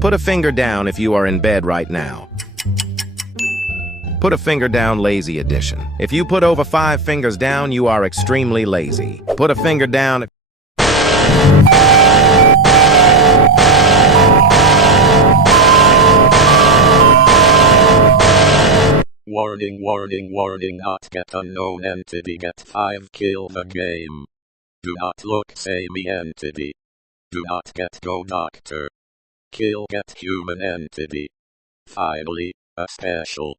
Put a finger down if you are in bed right now. Put a finger down, lazy edition. If you put over 5 fingers down, you are extremely lazy. Put a finger down. Warning, warning, warning, hot get unknown entity, get 5 kill the game. Do not look, say me entity. Do not get go doctor. Kill get human entity. Finally, a special.